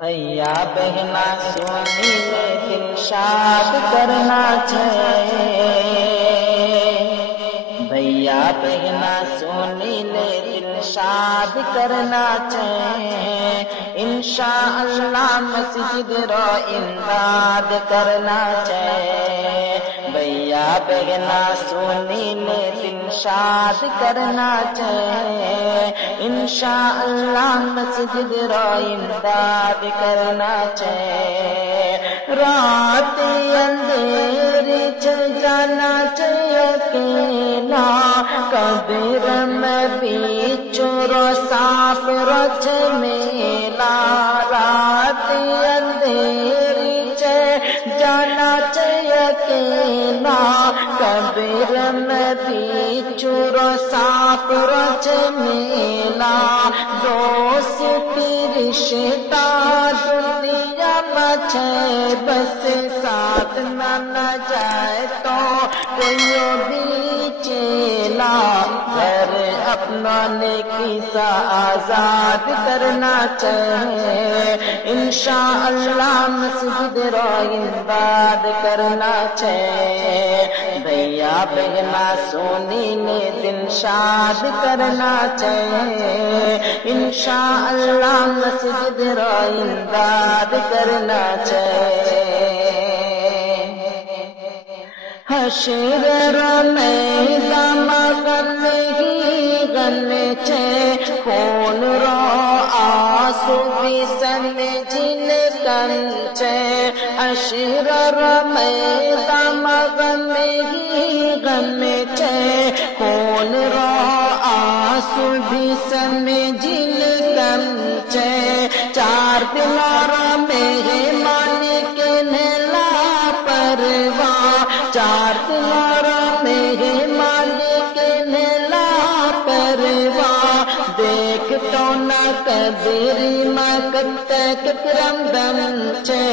بھیا بہنا سونی لے دل شاد کرنا چاہے، بھیا بہنا سونی لے دل شاد کرنا چاہے، انشاءاللہ مسجد رو امداد کرنا چاہے، بھیا بہنا سونی لے دل شاد کرنا چاہے، انشاءاللہ مسجد رو امداد کرنا چاہے، رات اندھیری چل جانا چاہیے اکیلا، قبر میں بھی چورو صاف رچ میلا، رات اندھیری چل جانا چاہیے اکیلا، قبر میں بھی چورو صاف رچ میلا، دوستی رشتہ دنیا میں بس ساتھ نہ جائے تو کوئی بھی چیلا، گھر اپنا نیکی سا آزاد کرنا چاہے، انشاءاللہ مسجد رو امداد کرنا چاہے، بھیا بہنا سونی نے دل شاد کرنا چاہے، انشاءاللہ مسجد رو امداد کرنا چاہے، حشر میدان غم چے خون رو آنسو بھی سمجھن کنچے، حشر میدان غم چے خون رو آنسو بھی سمجھن کنچے، چار دلارا مہمان کے نیلا پرواہ، چار دلارا مہمان کے نیلا پرواہ، دیکھ تو نہ قدری مکت کرم دم چے،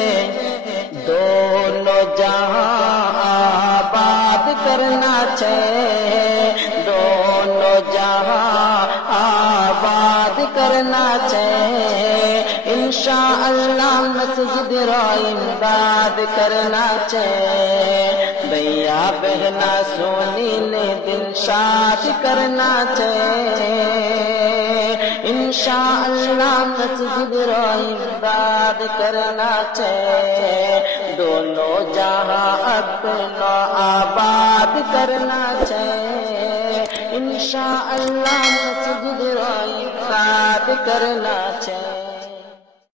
دونوں جہاں آباد کرنا چاہے، دونوں جہاں آباد کرنا چاہے، انشاءاللہ مسجد رو امداد کرنا چاہے، بھیا بہنا سونی نے دل شاد کرنا چاہے، انشاءاللہ مسجد رو امداد کرنا چاہے، دونوں جہاں اپنا آباد کرنا چاہے، انشاءاللہ مسجد رو امداد کرنا چاہے۔